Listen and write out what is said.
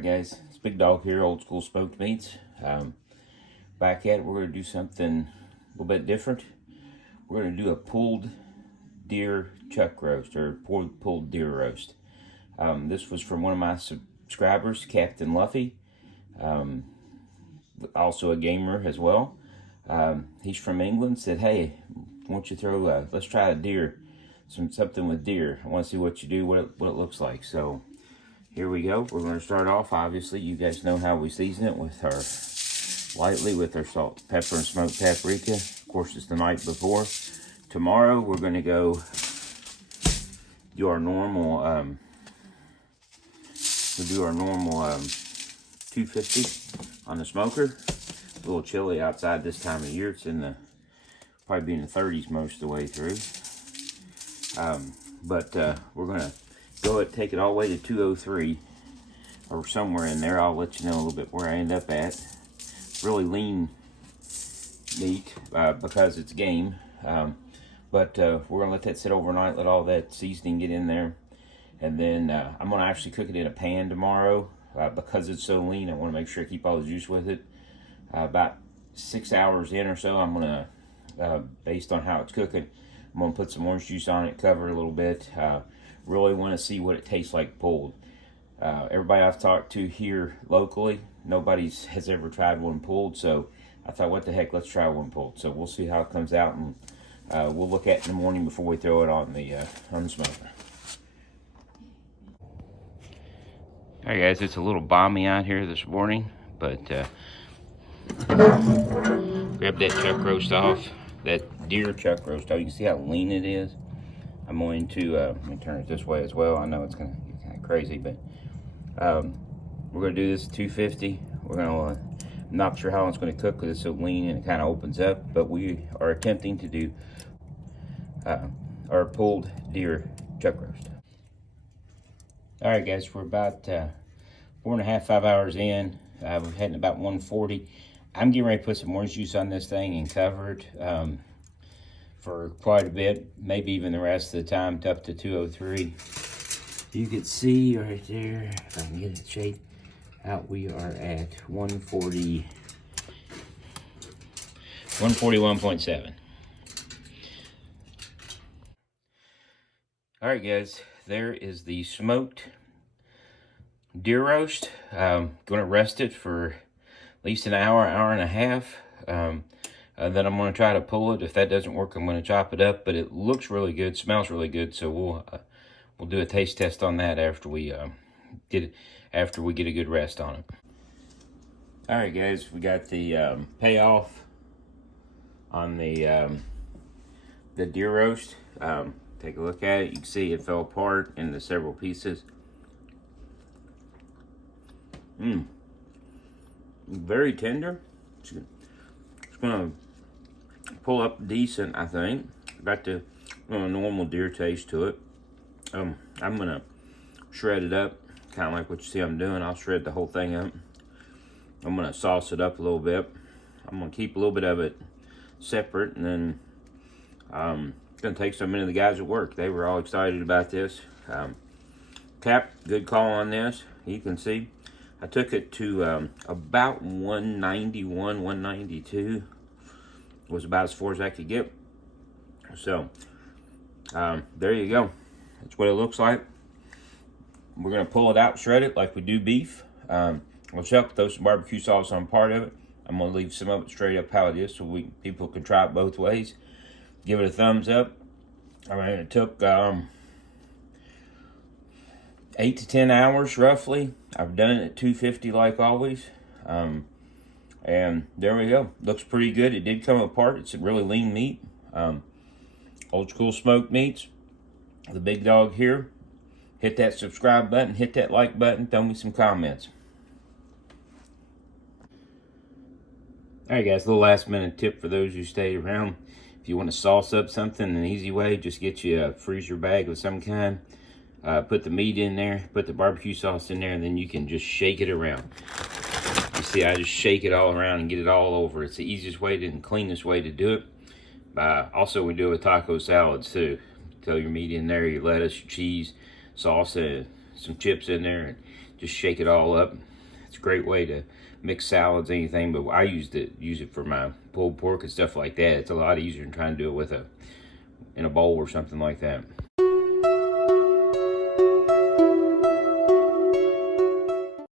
Alright guys, it's Big Dog here, Old School Smoked Meats. Back at it, we're going to do something a little bit different. We're going to do a pulled deer chuck roast, or pulled deer roast. This was from one of my subscribers, Captain Luffy. Also a gamer as well. He's from England, said, hey, why don't you throw, let's try a deer, something with deer. I want to see what you do, what it looks like. So here we go. We're going to start off, obviously, you guys know how we season it with our, lightly with our salt, pepper, and smoked paprika. Of course, it's the night before. Tomorrow, we're going to go do our normal, 250 on the smoker. A little chilly outside this time of year. It's in the, probably be in the 30s most of the way through. But we're going to go and take it all the way to 203 or somewhere in there. I'll let you know a little bit where I end up at. Really lean meat because it's game. But we're going to let that sit overnight, let all that seasoning get in there. And then I'm going to actually cook it in a pan tomorrow. Because it's so lean, I want to make sure I keep all the juice with it. About 6 hours in or so, I'm going to, based on how it's cooking, I'm going to put some orange juice on it, cover it a little bit. Really want to see what it tastes like pulled. Everybody I've talked to here locally, nobody has ever tried one pulled, so I thought, what the heck, let's try one pulled. So we'll see how it comes out, and we'll look at it in the morning before we throw it on the smoker. Alright guys, it's a little balmy out here this morning, but grab that chuck roast off, that deer chuck roast off. You can see how lean it is. I'm going to, let me turn it this way as well. I know it's going to get kind of crazy, but we're going to do this at 250. We're going to, I'm not sure how long it's going to cook because it's so lean and it kind of opens up, but we are attempting to do our pulled deer chuck roast. All right, guys, we're about 4.5, 5 hours in. We're heading about 140. I'm getting ready to put some orange juice on this thing and cover it for quite a bit, maybe even the rest of the time, up to 203. You can see right there, if I can get it shaped out, we are at 140, 141.7. All right, guys, there is the smoked deer roast. Gonna rest it for at least an hour, hour and a half. Then I'm going to try to pull it. If that doesn't work, I'm going to chop it up. But it looks really good, smells really good. So we'll do a taste test on that after we get a good rest on it. All right, guys, we got the payoff on the deer roast. Take a look at it. You can see it fell apart into several pieces. Very tender. It's gonna pull up decent, I think. Got the normal deer taste to it. I'm gonna shred it up, kind of like what you see I'm doing. I'll shred the whole thing up. I'm gonna sauce it up a little bit. I'm gonna keep a little bit of it separate, and then gonna take some into the guys at work. They were all excited about this. Cap, good call on this. You can see I took it to about 191, 192. Was about as far as I could get. So there you go. That's what it looks like. We're gonna pull it out, shred it like we do beef. We'll throw some barbecue sauce on part of it. I'm gonna leave some of it straight up how it is, so people can try it both ways. Give it a thumbs up. I mean, it took 8 to 10 hours roughly. I've done it at 250 like always. And there we go. Looks pretty good. It did come apart. It's a really lean meat. Old School Smoked Meats. The Big Dog here. Hit that subscribe button. Hit that like button. Throw me some comments. Alright guys, a little last minute tip for those who stay around. If you want to sauce up something, an easy way, just get you a freezer bag of some kind. Put the meat in there. Put the barbecue sauce in there. And then you can just shake it around. You see, I just shake it all around and get it all over. It's the easiest way and cleanest way to do it. Also, we do it with taco salads too. Throw your meat in there, your lettuce, your cheese, salsa, some chips in there and just shake it all up. It's a great way to mix salads, anything, but I use it for my pulled pork and stuff like that. It's a lot easier than trying to do it with in a bowl or something like that.